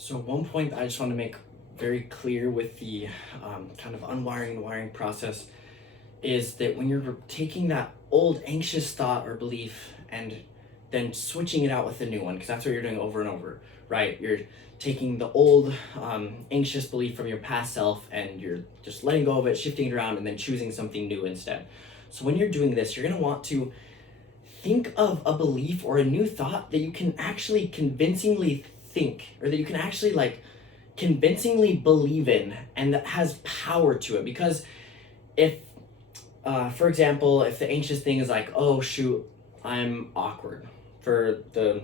So one point I just want to make very clear with the kind of unwiring and wiring process is that when you're taking that old anxious thought or belief and then switching it out with a new one, because that's what you're doing over and over, right? You're taking the old anxious belief from your past self and you're just letting go of it, shifting it around, and then choosing something new instead. So when you're doing this, you're going to want to think of a belief or a new thought that you can actually convincingly think, or that you can actually like convincingly believe in, and that has power to it. Because if for example, if the anxious thing is like, oh shoot, I'm awkward, for the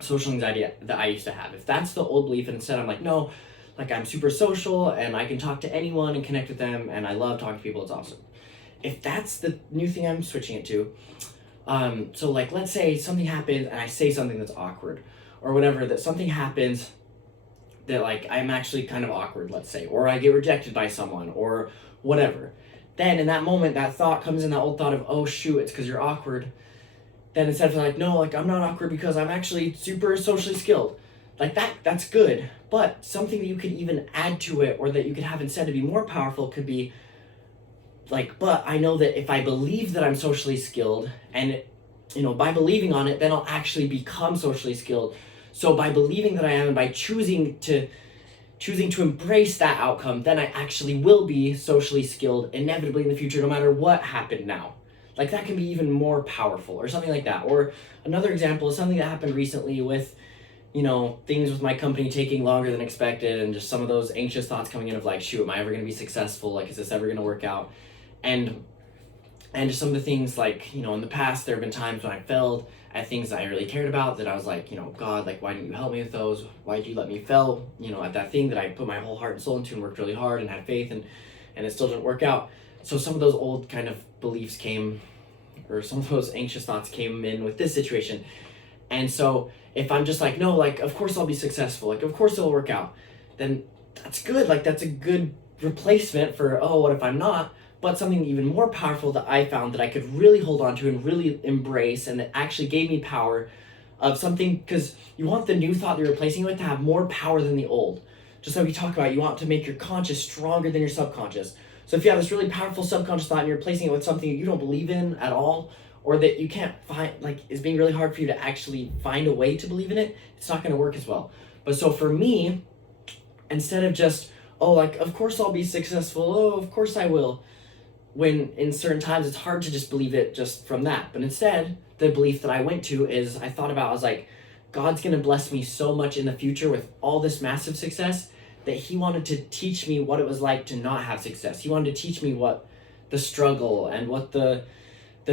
social anxiety that I used to have, if that's the old belief, and instead I'm like, no, like I'm super social and I can talk to anyone and connect with them and I love talking to people, it's awesome. If that's the new thing I'm switching it to, so like let's say something happens and I say something that's awkward or whatever, that something happens that like I'm actually kind of awkward, let's say, or I get rejected by someone or whatever. Then in that moment, that thought comes in, that old thought of, oh shoot, it's because you're awkward. Then instead of like, no, like I'm not awkward because I'm actually super socially skilled. Like that's good. But something that you could even add to it, or that you could have instead to be more powerful, could be like, but I know that if I believe that I'm socially skilled, and by believing on it, then I'll actually become socially skilled. So by believing that I am, and by choosing to embrace that outcome, then I actually will be socially skilled inevitably in the future, no matter what happened now. Like that can be even more powerful, or something like that. Or another example is something that happened recently with, things with my company taking longer than expected, and just some of those anxious thoughts coming in of like, shoot, am I ever going to be successful? Like, is this ever going to work out? And just some of the things like, in the past, there have been times when I failed at things that I really cared about, that I was like, God, like, why didn't you help me with those? Why did you let me fail, at that thing that I put my whole heart and soul into and worked really hard and had faith, and it still didn't work out. So some of those old kind of beliefs came, or some of those anxious thoughts came in with this situation. And so if I'm just like, no, like, of course I'll be successful, like, of course it'll work out, then that's good. Like, that's a good replacement for, oh, what if I'm not? But something even more powerful that I found that I could really hold on to and really embrace, and that actually gave me power of something, because you want the new thought that you're replacing it with to have more power than the old. Just like we talked about, you want to make your conscious stronger than your subconscious. So if you have this really powerful subconscious thought and you're replacing it with something that you don't believe in at all, or that you can't find, like is being really hard for you to actually find a way to believe in it, it's not going to work as well. But so for me, instead of just, oh, like, of course I'll be successful, oh, of course I will, when in certain times it's hard to just believe it just from that. But instead, the belief that I went to is, I was like, God's going to bless me so much in the future with all this massive success, that he wanted to teach me what it was like to not have success. He wanted to teach me what the struggle and what the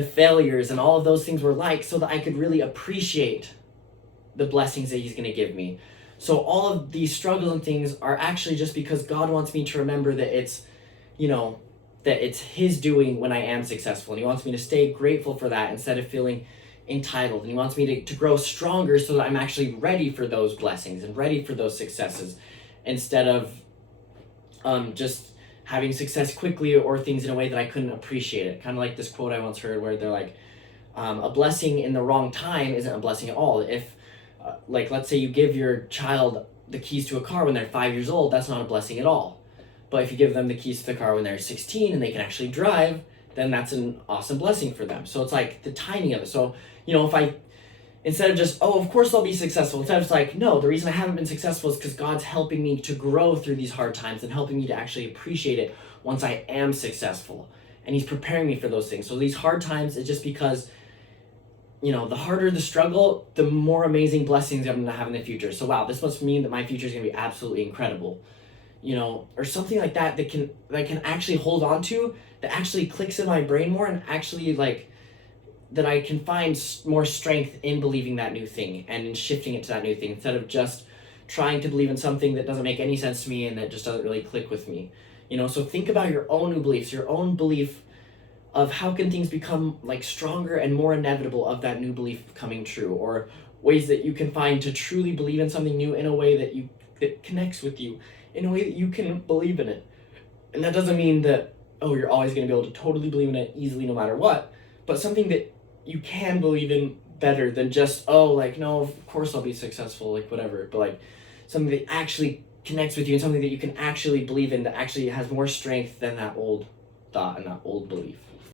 failures and all of those things were like, so that I could really appreciate the blessings that he's going to give me. So all of these struggles and things are actually just because God wants me to remember that it's, that it's his doing when I am successful. And he wants me to stay grateful for that instead of feeling entitled. And he wants me to grow stronger so that I'm actually ready for those blessings and ready for those successes, instead of just having success quickly or things in a way that I couldn't appreciate it. Kind of like this quote I once heard where they're like, a blessing in the wrong time isn't a blessing at all. If, like, let's say you give your child the keys to a car when they're 5 years old, that's not a blessing at all. But if you give them the keys to the car when they're 16 and they can actually drive, then that's an awesome blessing for them. So it's like the timing of it. So, if I, instead of just, oh, of course I'll be successful, instead of it's like, no, the reason I haven't been successful is because God's helping me to grow through these hard times and helping me to actually appreciate it once I am successful. And he's preparing me for those things. So these hard times, it's just because, the harder the struggle, the more amazing blessings I'm going to have in the future. So wow, this must mean that my future is going to be absolutely incredible. Or something like that can actually hold on to, that actually clicks in my brain more, and actually like that I can find more strength in believing that new thing and in shifting it to that new thing, instead of just trying to believe in something that doesn't make any sense to me and that just doesn't really click with me. So think about your own new beliefs, your own belief of how can things become like stronger and more inevitable of that new belief coming true, or ways that you can find to truly believe in something new in a way that connects with you, in a way that you can believe in it. And that doesn't mean that, oh, you're always going to be able to totally believe in it easily no matter what, but something that you can believe in better than just, oh, like, no, of course I'll be successful, like, whatever. But like something that actually connects with you and something that you can actually believe in, that actually has more strength than that old thought and that old belief.